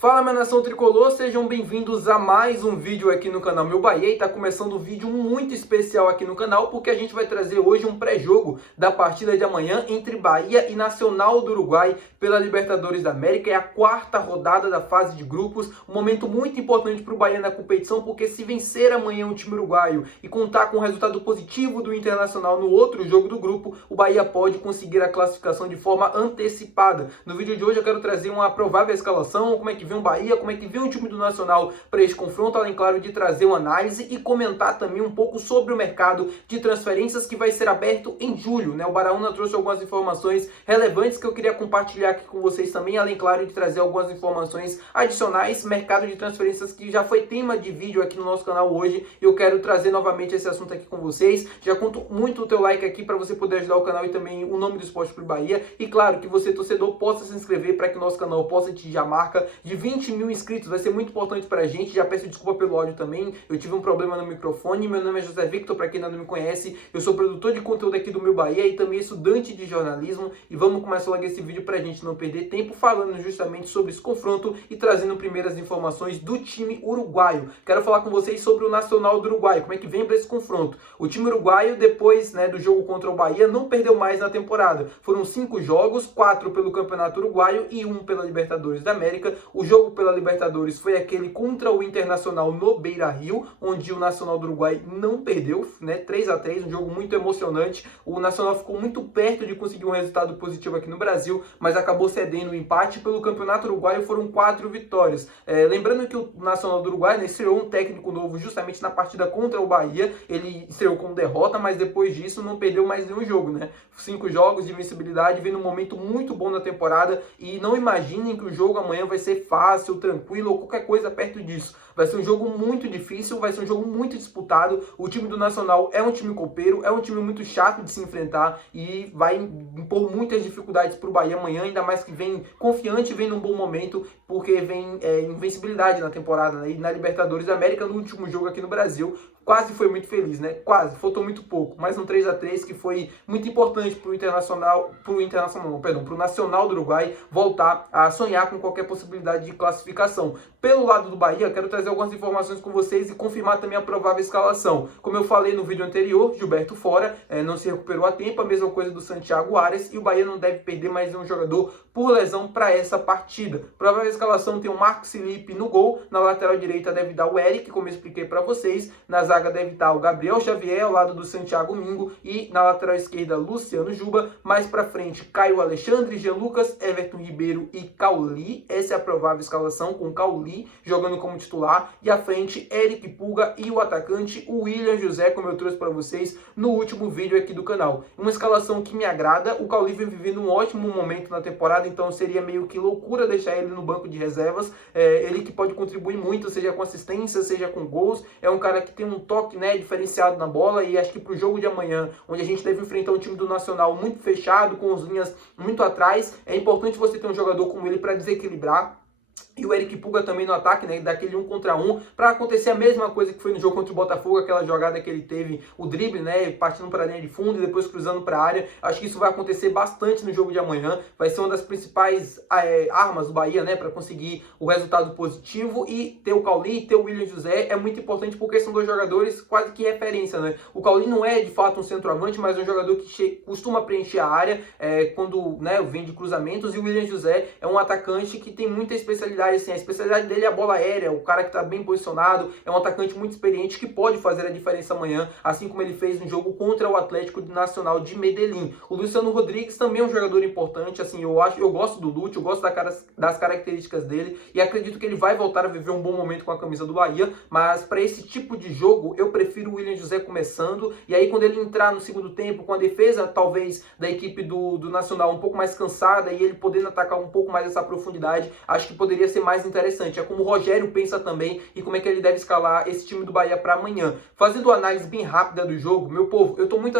Fala, minha nação tricolor, sejam bem-vindos a mais um vídeo aqui no canal Meu Bahia. E tá começando um vídeo muito especial aqui no canal, porque a gente vai trazer hoje um pré-jogo da partida de amanhã entre Bahia e Nacional do Uruguai pela Libertadores da América. É a quarta rodada da fase de grupos, um momento muito importante para o Bahia na competição, porque se vencer amanhã o time uruguaio e contar com o resultado positivo do Internacional no outro jogo do grupo, o Bahia pode conseguir a classificação de forma antecipada. No vídeo de hoje eu quero trazer uma provável escalação, como é que vem o Bahia, como é que vem o time do Nacional para esse confronto, além, claro, de trazer uma análise e comentar também um pouco sobre o mercado de transferências que vai ser aberto em julho, né? O Baraúna trouxe algumas informações relevantes que eu queria compartilhar aqui com vocês também, além, claro, de trazer algumas informações adicionais, mercado de transferências que já foi tema de vídeo aqui no nosso canal hoje, e eu quero trazer novamente esse assunto aqui com vocês. Já conto muito o teu like aqui para você poder ajudar o canal e também o nome do Esporte Clube Bahia, e claro, que você, torcedor, possa se inscrever para que o nosso canal possa atingir a marca de 20 mil inscritos. Vai ser muito importante pra gente. Já peço desculpa pelo áudio também, eu tive um problema no microfone. Meu nome é José Victor, para quem ainda não me conhece, eu sou produtor de conteúdo aqui do Meu Bahia e também estudante de jornalismo, e vamos começar logo esse vídeo pra gente não perder tempo, falando justamente sobre esse confronto e trazendo primeiras informações do time uruguaio. Quero falar com vocês sobre o Nacional do Uruguai, como é que vem para esse confronto. O time uruguaio, depois, do jogo contra o Bahia, não perdeu mais na temporada. Foram 5 jogos, 4 pelo Campeonato Uruguaio e 1 pela Libertadores da América. O jogo pela Libertadores foi aquele contra o Internacional no Beira-Rio, onde o Nacional do Uruguai não perdeu, 3-3, um jogo muito emocionante. O Nacional ficou muito perto de conseguir um resultado positivo aqui no Brasil, mas acabou cedendo o empate. Pelo Campeonato Uruguaio foram 4 vitórias. Lembrando que o Nacional do Uruguai estreou um técnico novo justamente na partida contra o Bahia. Ele estreou com derrota, mas depois disso não perdeu mais nenhum jogo, 5 jogos de invencibilidade, vem num momento muito bom na temporada, e não imaginem que o jogo amanhã vai ser fácil, tranquilo ou qualquer coisa perto disso. Vai ser um jogo muito difícil, vai ser um jogo muito disputado. O time do Nacional é um time copeiro, é um time muito chato de se enfrentar e vai impor muitas dificuldades para o Bahia amanhã, ainda mais que vem confiante, vem num bom momento, porque vem invencibilidade na temporada, e na Libertadores da América, no último jogo aqui no Brasil, quase foi muito feliz, quase, faltou muito pouco, mas um 3-3 que foi muito importante para o Nacional do Uruguai voltar a sonhar com qualquer possibilidade de classificação. Pelo lado do Bahia, quero trazer algumas informações com vocês e confirmar também a provável escalação. Como eu falei no vídeo anterior, Gilberto fora, não se recuperou a tempo, a mesma coisa do Santiago Arias, e o Bahia não deve perder mais um jogador por lesão para essa partida. Provável escalação tem o Marcos Felipe no gol, na lateral direita deve dar o Eric, como eu expliquei para vocês, na zaga deve estar o Gabriel Xavier ao lado do Santiago Mingo, e na lateral esquerda Luciano Juba, mais para frente Caio Alexandre, Jean Lucas, Everton Ribeiro e Cauli. Essa é a provável escalação, com Cauli jogando como titular, e à frente Eric Pulga e o atacante o William José, como eu trouxe para vocês no último vídeo aqui do canal. Uma escalação que me agrada. O Cauli vem vivendo um ótimo momento na temporada, então seria meio que loucura deixar ele no banco de reservas. Ele que pode contribuir muito, seja com assistência, seja com gols. É um cara que tem um toque diferenciado na bola, e acho que para o jogo de amanhã, onde a gente deve enfrentar um time do Nacional muito fechado, com as linhas muito atrás, é importante você ter um jogador como ele para desequilibrar. E o Eric Pulga também no ataque, daquele 1 contra 1, para acontecer a mesma coisa que foi no jogo contra o Botafogo, aquela jogada que ele teve, o drible, partindo para a linha de fundo e depois cruzando para a área. Acho que isso vai acontecer bastante no jogo de amanhã, vai ser uma das principais armas do Bahia, para conseguir o resultado positivo. E ter o Cauli e ter o William José é muito importante, porque são dois jogadores quase que referência, O Cauli não é de fato um centroavante, mas é um jogador que costuma preencher a área quando vem de cruzamentos, e o William José é um atacante que tem muita especialidade. A especialidade dele é a bola aérea, o cara que está bem posicionado, é um atacante muito experiente que pode fazer a diferença amanhã, assim como ele fez no jogo contra o Atlético Nacional de Medellín. O Luciano Rodrigues também é um jogador importante, eu gosto do Lúcio, eu gosto das características dele, e acredito que ele vai voltar a viver um bom momento com a camisa do Bahia, mas para esse tipo de jogo eu prefiro o William José começando, e aí quando ele entrar no segundo tempo, com a defesa talvez da equipe do Nacional um pouco mais cansada, e ele podendo atacar um pouco mais essa profundidade, acho que poderia ser mais interessante. É como o Rogério pensa também, e como é que ele deve escalar esse time do Bahia para amanhã. Fazendo uma análise bem rápida do jogo, meu povo, eu estou muito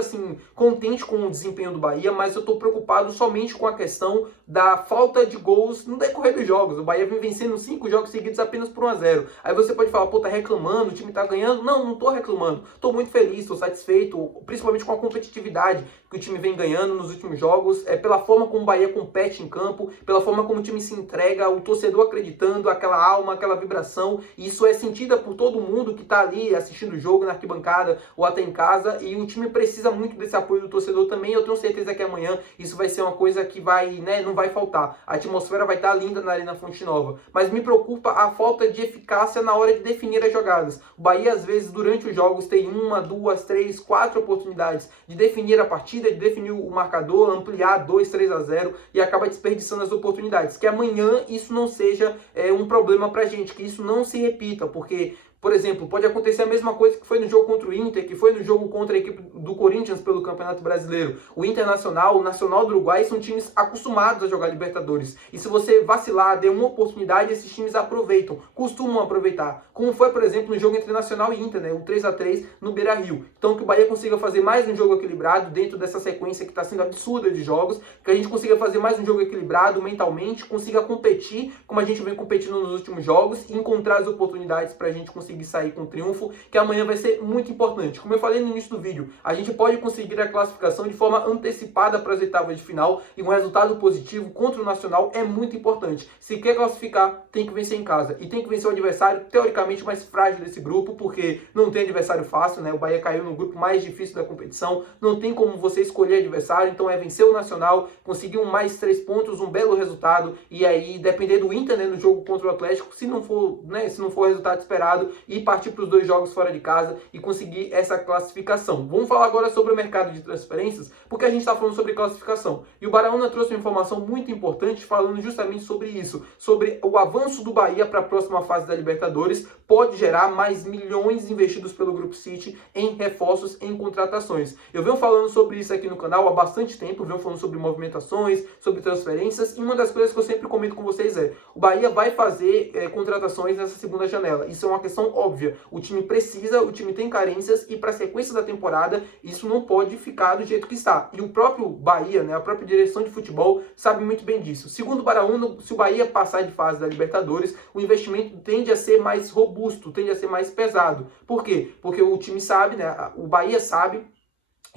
contente com o desempenho do Bahia, mas eu estou preocupado somente com a questão da falta de gols no decorrer dos jogos. O Bahia vem vencendo 5 jogos seguidos apenas por 1-0. Aí você pode falar, tá reclamando, o time tá ganhando. Não tô reclamando. Tô muito feliz, tô satisfeito, principalmente com a competitividade que o time vem ganhando nos últimos jogos, pela forma como o Bahia compete em campo, pela forma como o time se entrega, o torcedor acredita acreditando, aquela alma, aquela vibração, e isso é sentida por todo mundo que está ali assistindo o jogo na arquibancada ou até em casa, e o time precisa muito desse apoio do torcedor também. Eu tenho certeza que amanhã isso vai ser uma coisa que vai, né, não vai faltar. A atmosfera vai estar linda na Arena Fonte Nova, mas me preocupa a falta de eficácia na hora de definir as jogadas. O Bahia, às vezes, durante os jogos, tem 1, 2, 3, 4 oportunidades de definir a partida, de definir o marcador, ampliar 2, 3 a 0 e acaba desperdiçando as oportunidades. Que amanhã isso não seja um problema pra gente, que isso não se repita, porque, por exemplo, pode acontecer a mesma coisa que foi no jogo contra o Inter, que foi no jogo contra a equipe do Corinthians pelo Campeonato Brasileiro. O Internacional, o Nacional do Uruguai são times acostumados a jogar Libertadores. E se você vacilar, der uma oportunidade, esses times aproveitam, costumam aproveitar. Como foi, por exemplo, no jogo entre Nacional e Inter, né? O 3 a 3 no Beira-Rio. Então que o Bahia consiga fazer mais um jogo equilibrado dentro dessa sequência que está sendo absurda de jogos, que a gente consiga fazer mais um jogo equilibrado mentalmente, consiga competir como a gente vem competindo nos últimos jogos e encontrar as oportunidades para a gente conseguir sair com triunfo, que amanhã vai ser muito importante. Como eu falei no início do vídeo, a gente pode conseguir a classificação de forma antecipada para as oitavas de final, e um resultado positivo contra o Nacional é muito importante. Se quer classificar, tem que vencer em casa, e tem que vencer o adversário teoricamente mais frágil desse grupo, porque não tem adversário fácil, né? O Bahia caiu no grupo mais difícil da competição, não tem como você escolher adversário, então é vencer o Nacional, conseguir mais 3 pontos, um belo resultado, e aí depender do Inter, né, no jogo contra o Atlético, se não for, né, se não for o resultado esperado, e partir para os 2 jogos fora de casa e conseguir essa classificação. Vamos falar agora sobre o mercado de transferências, porque a gente está falando sobre classificação. E o Baraúna trouxe uma informação muito importante falando justamente sobre isso, sobre o avanço do Bahia para a próxima fase da Libertadores, pode gerar mais milhões investidos pelo Grupo City em reforços, em contratações. Eu venho falando sobre isso aqui no canal há bastante tempo, venho falando sobre movimentações, sobre transferências, e uma das coisas que eu sempre comento com vocês é, o Bahia vai fazer contratações nessa segunda janela. Isso é uma questão óbvia. O time precisa, o time tem carências, e para a sequência da temporada isso não pode ficar do jeito que está. E o próprio Bahia, né, a própria direção de futebol sabe muito bem disso. Segundo o Baraúna, se o Bahia passar de fase da Libertadores, o investimento tende a ser mais robusto, tende a ser mais pesado. Por quê? Porque o time sabe, né, o Bahia sabe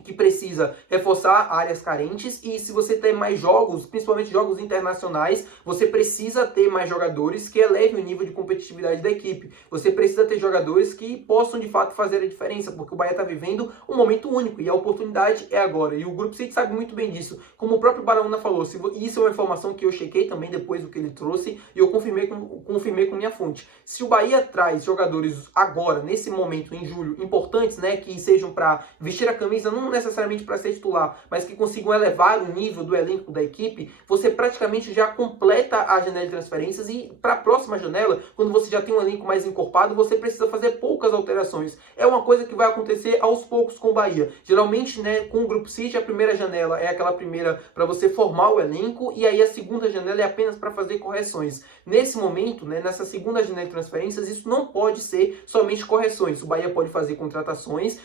que precisa reforçar áreas carentes, e se você tem mais jogos, principalmente jogos internacionais, você precisa ter mais jogadores que elevem o nível de competitividade da equipe. Você precisa ter jogadores que possam de fato fazer a diferença, porque o Bahia está vivendo um momento único e a oportunidade é agora. E o Grupo City sabe muito bem disso. Como o próprio Baraúna falou, isso é uma informação que eu chequei também depois do que ele trouxe, e eu confirmei com minha fonte. Se o Bahia traz jogadores agora, nesse momento, em julho, importantes, né, que sejam para vestir a camisa, não necessariamente para ser titular, mas que consigam elevar o nível do elenco da equipe, você praticamente já completa a janela de transferências, e para a próxima janela, quando você já tem um elenco mais encorpado, você precisa fazer poucas alterações. É uma coisa que vai acontecer aos poucos com o Bahia. Geralmente, né, com o Grupo City, a primeira janela é aquela primeira para você formar o elenco, e aí a segunda janela é apenas para fazer correções. Nesse momento, né, nessa segunda janela de transferências, isso não pode ser somente correções. O Bahia pode fazer contratações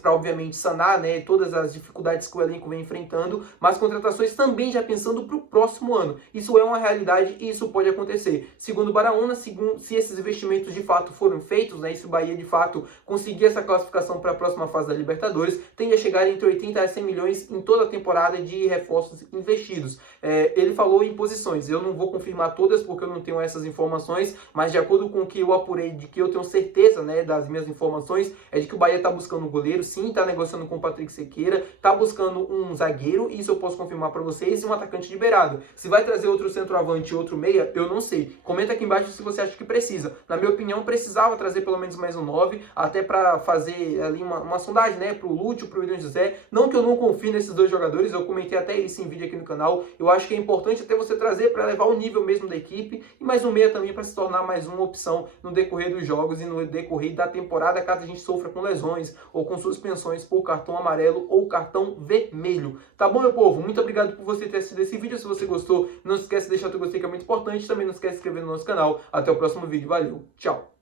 para obviamente sanar, né, todas as dificuldades que o elenco vem enfrentando, mas contratações também já pensando para o próximo ano. Isso é uma realidade e isso pode acontecer. Segundo o Baraúna, se esses investimentos de fato foram feitos, né, e se o Bahia de fato conseguir essa classificação para a próxima fase da Libertadores, tende a chegar entre 80 a 100 milhões em toda a temporada de reforços investidos. Ele falou em posições, eu não vou confirmar todas porque eu não tenho essas informações, mas de acordo com o que eu apurei, de que eu tenho certeza, né, das minhas informações, é de que o Bahia está buscando um goleiro, sim, está negociando com o Patrick Sequeira, tá buscando um zagueiro, isso eu posso confirmar para vocês, e um atacante de beirado. Se vai trazer outro centroavante e outro meia, eu não sei. Comenta aqui embaixo se você acha que precisa. Na minha opinião, precisava trazer pelo menos mais um 9, até para fazer ali uma sondagem, né, pro Lúcio, pro William José. Não que eu não confie nesses dois jogadores, eu comentei até isso em vídeo aqui no canal. Eu acho que é importante até você trazer para levar o nível mesmo da equipe, e mais um meia também para se tornar mais uma opção no decorrer dos jogos e no decorrer da temporada, caso a gente sofra com lesões ou com suspensões por cartão amarelo ou cartão vermelho. Tá bom, meu povo? Muito obrigado por você ter assistido esse vídeo. Se você gostou, não esquece de deixar o teu gostei, que é muito importante. Também não esquece de se inscrever no nosso canal. Até o próximo vídeo. Valeu, tchau!